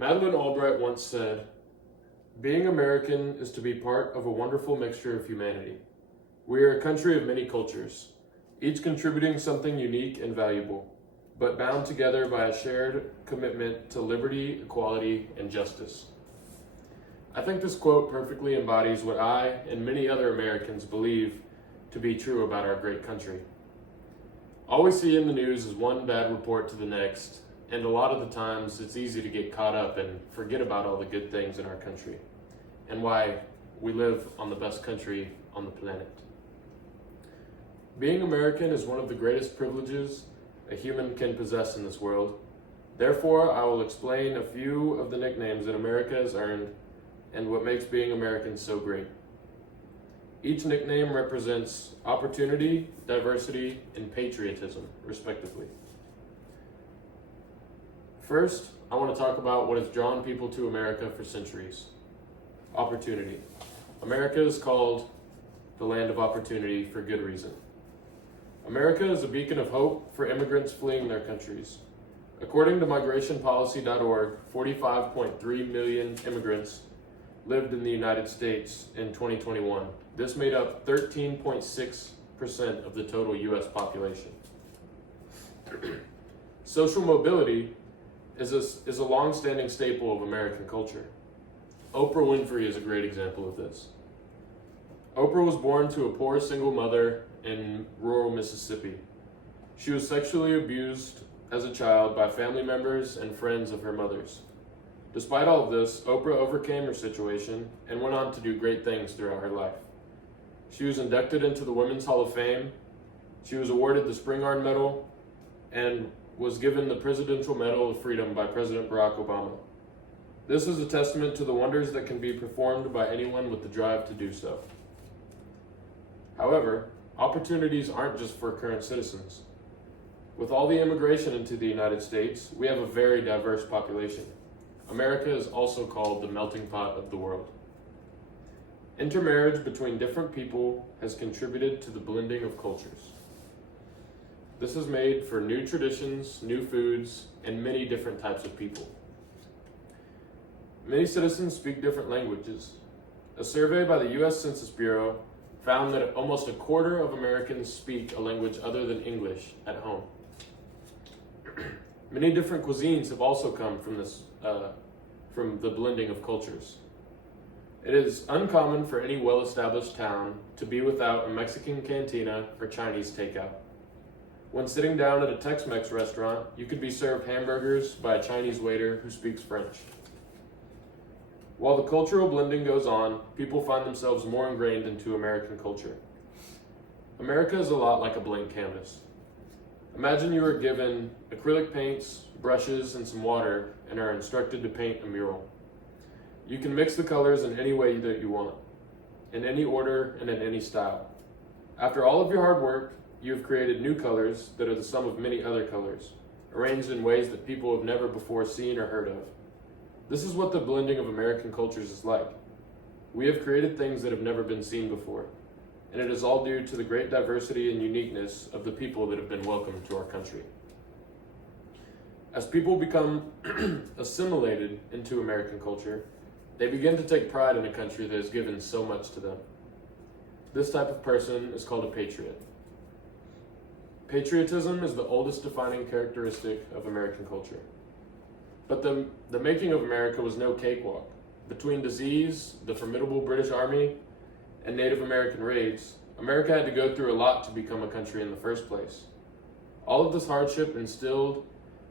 Madeleine Albright once said, "Being American is to be part of a wonderful mixture of humanity. We are a country of many cultures, each contributing something unique and valuable, but bound together by a shared commitment to liberty, equality, and justice." I think this quote perfectly embodies what I and many other Americans believe to be true about our great country. All we see in the news is one bad report to the next, and a lot of the times it's easy to get caught up and forget about all the good things in our country and why we live on the best country on the planet. Being American is one of the greatest privileges a human can possess in this world. Therefore, I will explain a few of the nicknames that America has earned and what makes being American so great. Each nickname represents opportunity, diversity, and patriotism, respectively. First, I want to talk about what has drawn people to America for centuries. Opportunity. America is called the land of opportunity for good reason. America is a beacon of hope for immigrants fleeing their countries. According to migrationpolicy.org, 45.3 million immigrants lived in the United States in 2021. This made up 13.6% of the total U.S. population. Social mobility is a long-standing staple of American culture. Oprah Winfrey is a great example of this. Oprah was born to a poor single mother in rural Mississippi. She was sexually abused as a child by family members and friends of her mother's. Despite all of this, Oprah overcame her situation and went on to do great things throughout her life. She was inducted into the Women's Hall of Fame. She was awarded the Spingarn Medal and was given the Presidential Medal of Freedom by President Barack Obama. This is a testament to the wonders that can be performed by anyone with the drive to do so. However, opportunities aren't just for current citizens. With all the immigration into the United States, we have a very diverse population. America is also called the melting pot of the world. Intermarriage between different people has contributed to the blending of cultures. This has made for new traditions, new foods, and many different types of people. Many citizens speak different languages. A survey by the U.S. Census Bureau found that almost a quarter of Americans speak a language other than English at home. Many different cuisines have also come from the blending of cultures. It is uncommon for any well-established town to be without a Mexican cantina or Chinese takeout. When sitting down at a Tex-Mex restaurant, you could be served hamburgers by a Chinese waiter who speaks French. While the cultural blending goes on, people find themselves more ingrained into American culture. America is a lot like a blank canvas. Imagine you are given acrylic paints, brushes, and some water and are instructed to paint a mural. You can mix the colors in any way that you want, in any order and in any style. After all of your hard work, you have created new colors that are the sum of many other colors, arranged in ways that people have never before seen or heard of. This is what the blending of American cultures is like. We have created things that have never been seen before, and it is all due to the great diversity and uniqueness of the people that have been welcomed to our country. As people become assimilated into American culture, they begin to take pride in a country that has given so much to them. This type of person is called a patriot. Patriotism is the oldest defining characteristic of American culture. But the making of America was no cakewalk. Between disease, the formidable British Army, and Native American raids, America had to go through a lot to become a country in the first place. All of this hardship instilled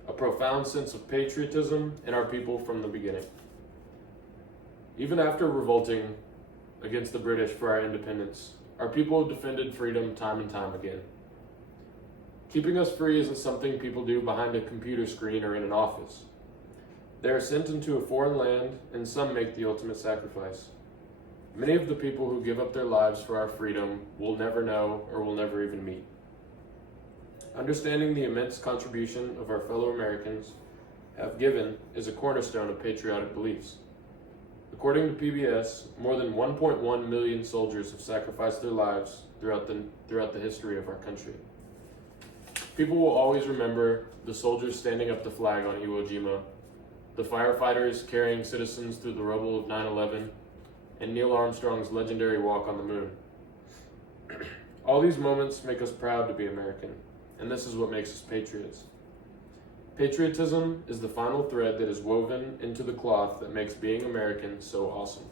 a profound sense of patriotism in our people from the beginning. Even after revolting against the British for our independence, our people have defended freedom time and time again. Keeping us free isn't something people do behind a computer screen or in an office. They are sent into a foreign land, and some make the ultimate sacrifice. Many of the people who give up their lives for our freedom will never know or will never even meet. Understanding the immense contribution of our fellow Americans have given is a cornerstone of patriotic beliefs. According to PBS, more than 1.1 million soldiers have sacrificed their lives throughout the history of our country. People will always remember the soldiers standing up the flag on Iwo Jima, the firefighters carrying citizens through the rubble of 9/11, and Neil Armstrong's legendary walk on the moon. All these moments make us proud to be American, and this is what makes us patriots. Patriotism is the final thread that is woven into the cloth that makes being American so awesome.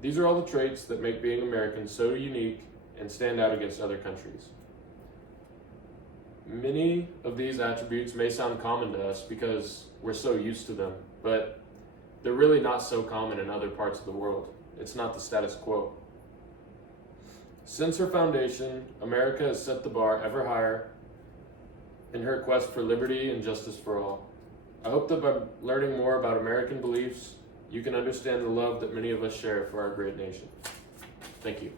These are all the traits that make being American so unique and stand out against other countries. Many of these attributes may sound common to us because we're so used to them, but they're really not so common in other parts of the world. It's not the status quo. Since her foundation, America has set the bar ever higher in her quest for liberty and justice for all. I hope that by learning more about American beliefs, you can understand the love that many of us share for our great nation. Thank you.